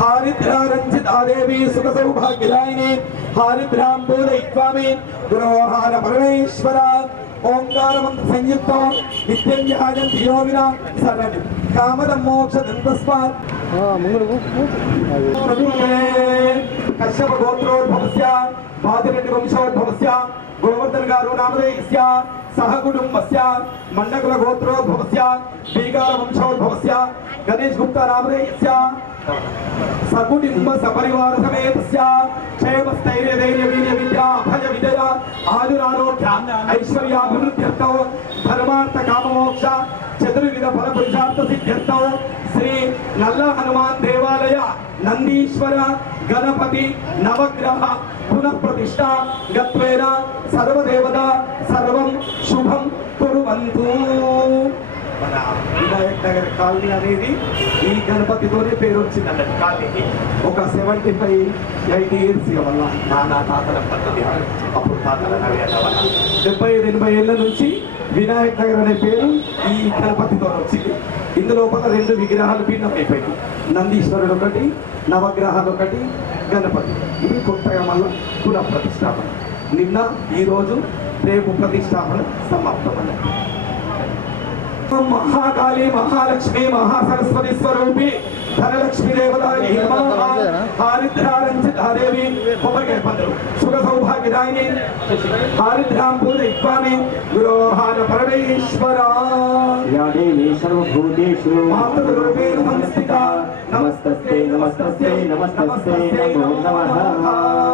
హారిద్రారంజితాదేవి సుఖ సౌభాగ్యదాయిని హారిద్రాం బోధయిత్వామి గురోహార పరమేశ్వర ఓంకార మంత్ర సంయుక్తం నిత్యం ధ్యాయంతి యోగిన సరణి కామదం మోక్ష దంతస్మాత్ కశ్యప గోత్రోద్భవస్య. బాదిరెడ్డి వంశోద్భవస్య గోవర్ధన్ గారు నామధేయస్య. సహకుటుంబస్య మండకుల గోత్రోద్భవస్య బీగార వంశోద్భవస్య గణేష్ గుప్త రామరేయస్య సకుటుంబ సపరివార సమేతస్య. ఆయురారోగ్య ఐశ్వర్యాభివృద్ధ్యర్థం ధర్మార్థ కామమోక్ష చతుర్విధ ఫల పురుషార్థ సిద్ధ్యర్థం శ్రీ నల్ల హనుమాన్ దేవాలయ నందీశ్వర గణపతి నవగ్రహ పునఃప్రతిష్ట గత్వేన. సర్వదేవత సర్వం శుభం కురువంతు. మన వినాయక్ నగర్ కాలనీ అనేది ఈ గణపతితోనే పేరు వచ్చింది అన్నట్టు కాలనీకి ఒక సెవెంటీ ఫైవ్ ఎయిటీ ఇయర్స్ వల్ల నానా తాతల పద్ధతి. అప్పుడు తాతల నవ్యాల వల్ల. డెబ్బై ఐదు ఎనభై ఏళ్ళ నుంచి వినాయక్ నగర్ అనే పేరు ఈ గణపతితో వచ్చింది. ఇందులో ఒక రెండు విగ్రహాలు భిన్నం అయిపోయింది నందీశ్వరుడు ఒకటి నవగ్రహాలు ఒకటి గణపతి. ఇవి కొత్తగా మళ్ళీ పునఃప్రతిష్టాపన. నిన్న ఈరోజు రేపు ప్రతిష్టాపన సమాప్తం అన్నట్టు మహాకాళి మహాలక్ష్మి మహాసరస్వతి స్వరూపి ధనలక్ష్మి దేవతాని హారిద్రారంజితాదేవి కొబ్బరికాయ పండు సుఖ సౌభాగ్యదాయిని హారిద్రాం పూజ ఇక్వామి గృహాన పరమేశ్వరా దేవి సర్వభూతేషు మాతృరూపేణ సంస్థిత నమస్తస్తే నమస్తస్తే నమో నమః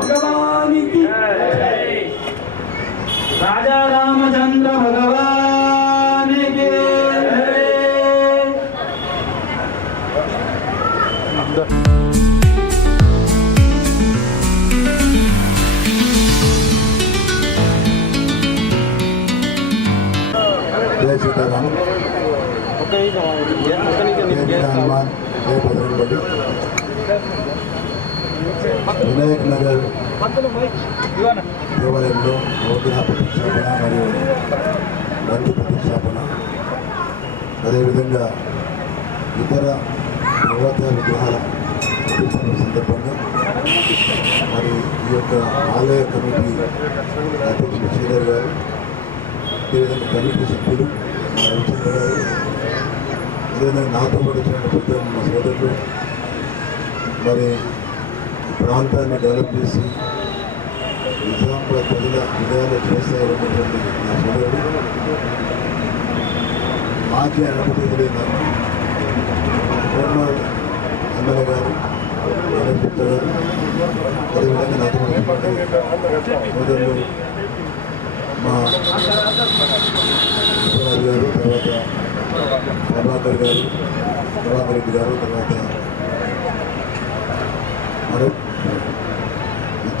భగవానికి రాజా రామచంద్ర భగవానికి జయ బజరంగబలి వినాయక్ నగర్ దేవాలయంలో నూతన ప్రతిష్టాపన మరియు బంధు ప్రతిష్టాపన. అదేవిధంగా ఇతర దేవతా విగ్రహాల ప్రతిష్టాపన సందర్భంగా మరి ఈ యొక్క ఆలయ కమిటీ అధ్యక్షుడు శ్రీధర్ గారు అదేవిధంగా కమిటీ సభ్యులు ఏదైనా నాతో పడిచిన పెద్ద మా సోదరులు మరి ప్రాంతాన్ని డెవలప్ చేసి నిజామాబాద్ ప్రజల విజయాలు చేస్తారన్నటువంటి నా సోదరుడు. మాజీ అనుమతి ఎదురైన ఎమ్మెల్యే గారు నరేంద్ర గుప్తా గారు అదేవిధంగా నాతో సోదరులు మా రాజు గారు తర్వాత ప్రభాకర్ గారు ప్రభాకర్ రెడ్డి గారు తర్వాత మరో.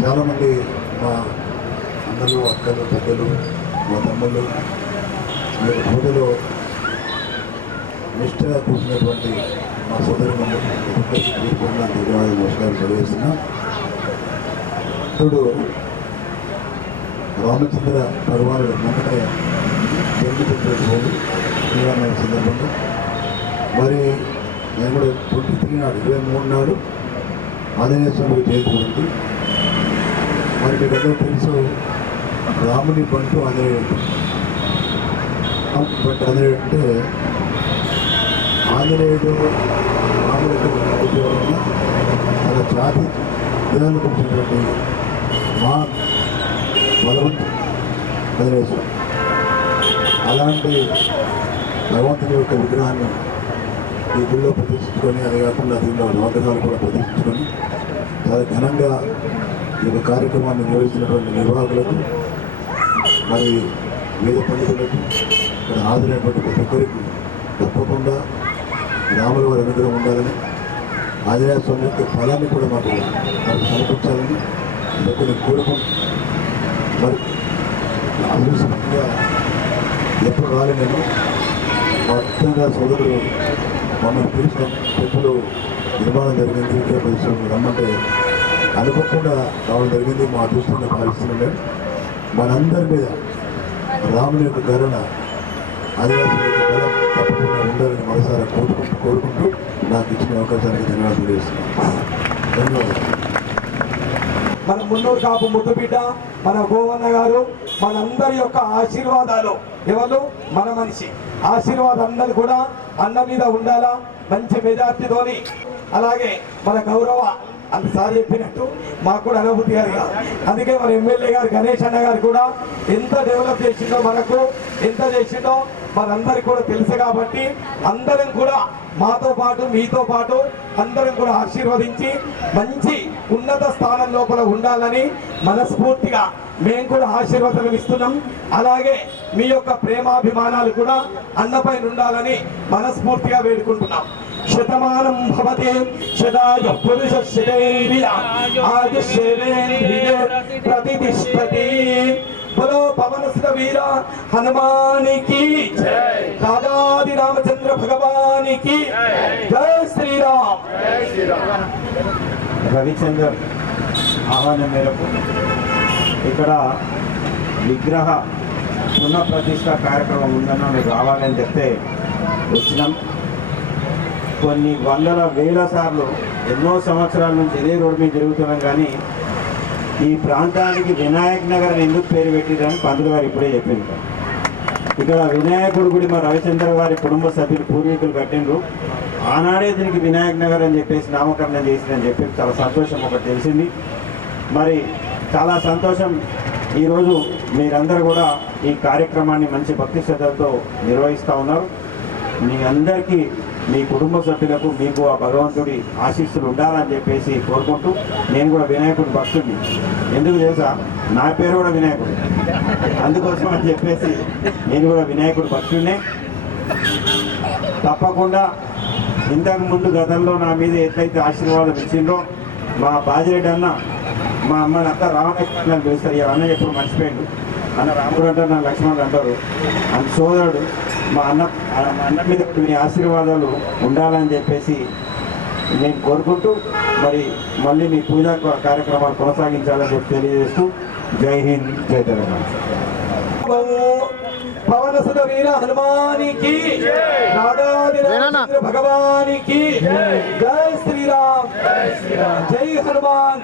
చాలామంది మా అన్నలు అక్కలు పెద్దలు మా తమ్ముళ్ళు మీ యొక్క పూజలో నిష్ఠగా కూర్చున్నటువంటి మా సోదరి ధన్యవాదాలు నమస్కారం తెలియజేస్తున్నా ఇప్పుడు రామచంద్ర భగవానుడు వెంకటయ్య శ్రీరామ సందర్భంగా. మరి నేను కూడా ట్వంటీ త్రీ నాడు ఇరవై మూడు నాడు ఆంజనేయ స్వామికి జయంతి ఉంది మరి మీకు అందరూ తెలుసు రాముని బంటు ఆంజనేయుడు బట్ ఆంజనేయుడు అంటే ఆంజనేయుడు రాముడు ఉద్యోగంగా తన జాతి విధానం వచ్చినటువంటి మా బలవంతు ఆంజనేయ స్వామి. అలాంటి భగవంతుని యొక్క విగ్రహాన్ని ఈ గుళ్ళో ప్రతిష్ఠించుకొని అదే కాకుండా దీనిలో నవగ్రహాలు కూడా ప్రతిష్ఠించుకొని చాలా ఘనంగా ఈ యొక్క కార్యక్రమాన్ని నిర్వహించినటువంటి నిర్వాహకులకు మరి వేద పండితులకు ఇక్కడ హాజరైనటువంటి ప్రతి ఒక్కరికి తప్పకుండా రాముల వారి అనుగ్రహం ఉండాలని ఆంజనేయ స్వామి యొక్క ఫలాన్ని కూడా మాకు మాకు సమర్పించాలని ఒకరిని కోరుకుంటూ మరి అదృష్టంగా ఎప్పుడు రాలే నేను సోదరుడు మమ్మల్ని పిలిచిన టెంపుల్ నిర్మాణం జరిగింది. పరిశ్రమ రమ్మంటే అనుకోకుండా రావడం జరిగింది. మా అదృష్టంగా భావిస్తున్నాం. మేము మనందరి మీద రాముని యొక్క కరుణ ఆదివాసుల యొక్క బలం తప్పకుండా ఉండాలని మనసారా కోరుకుంటూ కోరుకుంటూ నాకు ఇచ్చిన అవకాశానికి ధన్యవాదాలు తెలియజేస్తున్నాను. ధన్యవాదాలు. మన మున్నూరు కాపు ముద్దు బిడ్డ మన గోవన్న గారు మనందరి యొక్క ఆశీర్వాదాలు. ఎవరు? మన మనిషి. ఆశీర్వాదం అందరు కూడా అన్న మీద ఉండాలా? మంచి మెజార్టీతోని. అలాగే మన గౌరవ అంత సార్ చెప్పినట్టు మాకు కూడా అనుభూతి గారు కాదు అందుకే మన ఎమ్మెల్యే గారు గణేష్ అన్న గారు కూడా ఎంత డెవలప్ చేసిందో మనకు ఎంత చేసిందో మనందరికి కూడా తెలుసు కాబట్టి అందరం కూడా మాతో పాటు మీతో పాటు అందరం కూడా ఆశీర్వదించి మంచి ఉన్నత స్థానం లోపల ఉండాలని మనస్ఫూర్తిగా మేము కూడా ఆశీర్వాదం ఇస్తున్నాం. అలాగే మీ యొక్క ప్రేమాభిమానాలు కూడా అన్నపైన ఉండాలని మనస్ఫూర్తిగా వేడుకుంటున్నాం. శతమానం భవతి శతాయ పురుష శతేంద్రియ ఆదిశేవేంద్రియ ప్రతిష్టతి. బలో పవన సుత వీర హనుమానికి రాజాది రామచంద్ర భగవానికి జై శ్రీరామ్. రవిచందర్ ఆహ్వానం మేరకు ఇక్కడ విగ్రహ పునఃప్రతిష్ఠ కార్యక్రమం ఉందన్న మీరు రావాలని చెప్తే వచ్చినాం. కొన్ని వందల వేల సార్లు ఎన్నో సంవత్సరాల నుంచి ఇదే రోడ్డు మీద తిరుగుతున్నాం కానీ ఈ ప్రాంతానికి వినాయక్ నగర్ ఎందుకు పేరు పెట్టిరని పంతులు గారు ఇప్పుడే చెప్పింది ఇక్కడ వినాయకుడు గుడి మా రవిచంద్ర గారి కుటుంబ సభ్యులు పూర్వీకులు కట్టిండ్రు. ఆనాడే దీనికి వినాయక్ నగర్ అని చెప్పేసి నామకరణం చేసిందని చెప్పి చాలా సంతోషం ఒకటి తెలిసింది. మరి చాలా సంతోషం ఈరోజు మీరందరూ కూడా ఈ కార్యక్రమాన్ని మంచి భక్తి శ్రద్ధలతో నిర్వహిస్తూ ఉన్నారు. మీ అందరికీ మీ కుటుంబ సభ్యులకు మీకు ఆ భగవంతుడి ఆశీస్సులు ఉండాలని చెప్పేసి కోరుకుంటూ నేను కూడా వినాయకుడి భక్తుడిని. ఎందుకు తెలుసా? నా పేరు కూడా వినాయకుడు. అందుకోసం అని చెప్పేసి నేను కూడా వినాయకుడి భక్తుడినే. తప్పకుండా ఇంతకు ముందు గతంలో నా మీద ఎట్లయితే ఆశీర్వాదం ఇచ్చిండ్రో మా బాజిరెడ్డి అన్న మా అమ్మని అత్త రామకృష్ణ పిలుస్తారు. ఈ అన్న ఎప్పుడు మర్చిపోయిండు. అన్న రాముడు అంటారు నా లక్ష్మణుడు అంటారు. అంత సోదరుడు. మా అన్న మా అన్న మీద మీ ఆశీర్వాదాలు ఉండాలని చెప్పేసి నేను కోరుకుంటూ మరి మళ్ళీ మీ పూజా కార్యక్రమాలు కొనసాగించాలని చెప్పి తెలియజేస్తూ జై హింద్ జై తెలంగాణ. పవన సుత వీర హనుమానికి భగవానికి జై. శ్రీరామ్. జై హనుమాన్.